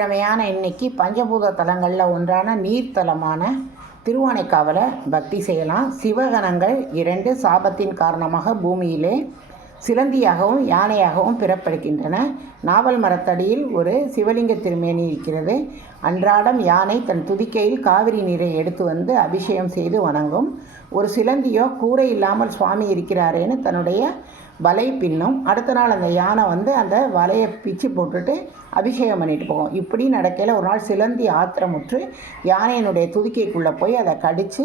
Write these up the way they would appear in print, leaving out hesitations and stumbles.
கிழமையான இன்னைக்கு பஞ்சபூத தலங்களில் ஒன்றான நீர்த்தலமான திருவானைக்காவலை பக்தி செய்யலாம். சிவகணங்கள் 2 சாபத்தின் காரணமாக பூமியிலே சிலந்தியாகவும் யானையாகவும் பிறப்பெடுக்கின்றன. நாவல் மரத்தடியில் ஒரு சிவலிங்க திருமேனி இருக்கிறது. அன்றாடம் யானை தன் துதிக்கையில் காவிரி நீரை எடுத்து வந்து அபிஷேகம் செய்து வணங்கும். ஒரு சிலந்தியோ கூரை இல்லாமல் சுவாமி இருக்கிறாரேன்னு தன்னுடைய வலை பின்னும். அடுத்த நாள் அந்த யானை வந்து அந்த வலையை பிச்சு போட்டுட்டு அபிஷேகம் பண்ணிட்டு போகும். இப்படி நடக்கையில் ஒரு நாள் சிலந்தி ஆத்திரமுற்று யானையினுடைய துதிக்கைக்குள்ளே போய் அதை கடித்து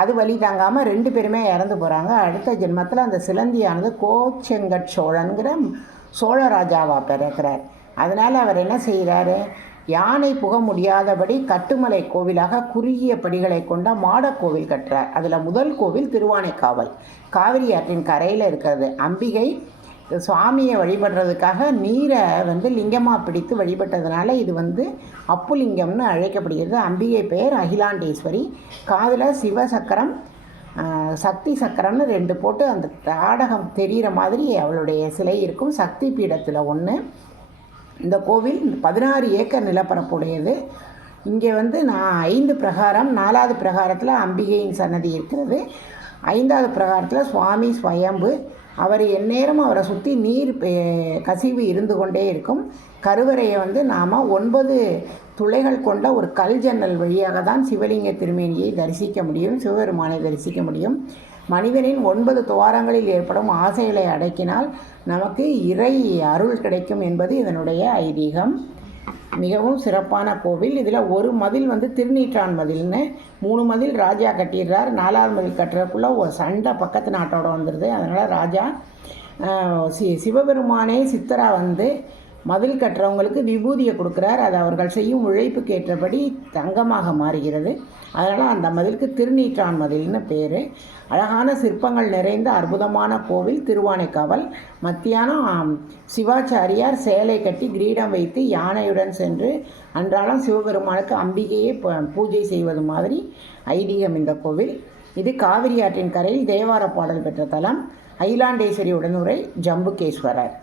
அது வலி தாங்காமல் 2 பேருமே இறந்து போகிறாங்க. அடுத்த ஜென்மத்தில் அந்த சிலந்தியானது கோச்செங்கட் சோழன்கிற சோழ ராஜாவாக பிறக்கிறார். அதனால் அவர் என்ன செய்கிறாரு, யானை புக முடியாதபடி கட்டுமலை கோவிலாக குறுகிய படிகளை கொண்ட மாடக்கோவில் கட்டுறார். அதில் முதல் கோவில் திருவானைக்காவல், காவிரி ஆற்றின் கரையில் இருக்கிறது. அம்பிகை சுவாமியை வழிபடுறதுக்காக நீரை வந்து லிங்கமாக பிடித்து வழிபட்டதுனால இது வந்து அப்புலிங்கம்னு அழைக்கப்படுகிறது. அம்பிகை பெயர் அகிலாண்டேஸ்வரி. காதில் சிவசக்கரம் சக்தி சக்கரம்னு 2 போட்டு அந்த தாடகம் தெரிகிற மாதிரி அவளுடைய சிலை இருக்கும். சக்தி பீடத்தில் ஒன்று. இந்த கோவில் 16 ஏக்கர் நிலப்பரப்புடையது. இங்கே வந்து 5 பிரகாரம், 4வது பிரகாரத்தில் அம்பிகையின் சன்னதி இருக்கிறது. 5வது பிரகாரத்தில் சுவாமி ஸ்வயம்பு. அவர் எந்நேரம் அவரை சுற்றி நீர் கசிவு இருந்து கொண்டே இருக்கும். கருவறையை வந்து நாம் 9 துளைகள் கொண்ட ஒரு கல் ஜன்னல் வழியாக தான் சிவலிங்க திருமேனியை தரிசிக்க முடியும், சிவபெருமானை தரிசிக்க முடியும். மனிதனின் 9 துவாரங்களில் ஏற்படும் ஆசைகளை அடக்கினால் நமக்கு இறை அருள் கிடைக்கும் என்பது இதனுடைய ஐதீகம். மிகவும் சிறப்பான கோவில். இதில் ஒரு மதில் வந்து திருநீற்றான் மதில்னு, 3 மதில் ராஜா கட்டிடுறார். 4வது மதில் கட்டுறதுக்குள்ளே ஒரு சண்டை பக்கத்து நாட்டோட வந்துடுது. அதனால் ராஜா சிவபெருமானே சித்தரா வந்து மதில் கட்டுறவங்களுக்கு விபூதியை கொடுக்குறார். அது அவர்கள் செய்யும் உழைப்புக்கு ஏற்றபடி தங்கமாக மாறுகிறது. அதனால் அந்த மதிலுக்கு திருநீற்றான் மதில்னு பேர். அழகான சிற்பங்கள் நிறைந்த அற்புதமான கோவில் திருவானைக்காவல். மத்தியானம் சிவாச்சாரியார் சேலை கட்டி கிரீடம் வைத்து யானையுடன் சென்று அன்றாடம் சிவபெருமானுக்கு அம்பிகையை பூஜை செய்வது மாதிரி ஐதீகம் இந்த கோவில். இது காவிரி ஆற்றின் கரையில் தேவார பாடல் பெற்ற தலம். அகிலாண்டேஸ்வரி உடனுரை ஜம்புகேஸ்வரர்.